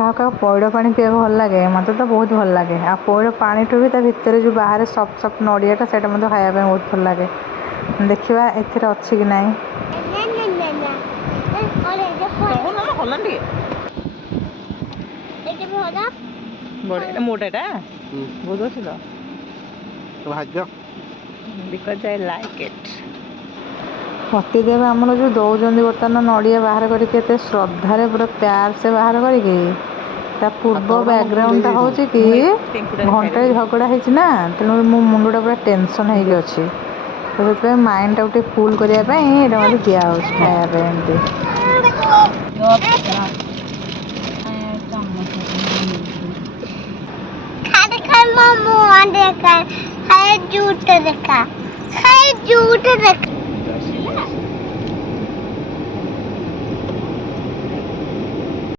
କାହା କାହା ପଇଡ଼ ପାଣି ପିଇବାକୁ ଭଲ ଲାଗେ, ମୋତେ ତ ବହୁତ ଭଲ ଲାଗେ। ଆଉ ପଇଡ଼ ପାଣିଠୁ ବି ତା ଭିତରେ ଯେଉଁ ବାହାରେ ସଫ୍ଟ ସଫ୍ଟ ନଡ଼ିଆଟା ସେଇଟା ମୋତେ ଖାଇବା ପାଇଁ ବହୁତ ଭଲ ଲାଗେ। ଦେଖିବା ଏଥିରେ ଅଛି କି ନାହିଁ। ମୋଟା ଏଟା ବହୁତ ଅଛି ତ ଭାଗ୍ୟ ବିକଜ ଆଇ ଲାଇକ୍ ଇଟ୍। ପତିଦେବ ଆମର ଯେଉଁ ଦେଉଛନ୍ତି ବର୍ତ୍ତମାନ ନଡ଼ିଆ ବାହାର କରିକି ଏତେ ଶ୍ରଦ୍ଧାରେ ପୁରା ପ୍ୟାର ସେ ବାହାର କରିକି, ତା ପୂର୍ବ ବ୍ୟାକଗ୍ରାଉଣ୍ଡଟା ହେଉଛି କି ଘଣ୍ଟାଏ ଝଗଡ଼ା ହେଇଛି ନା, ତେଣୁ ମୋ ମୁଣ୍ଡଟା ପୁରା ଟେନସନ୍ ହେଇକି ଅଛି। ତ ସେଥିପାଇଁ ମାଇଣ୍ଡଟାକୁ ଟିକେ କୁଲ୍ କରିବା ପାଇଁ ଏଇଟା ମୋତେ ଦିଆହେଉଛି ଖାଇବା ପାଇଁ ଏମିତି। जूठ देखा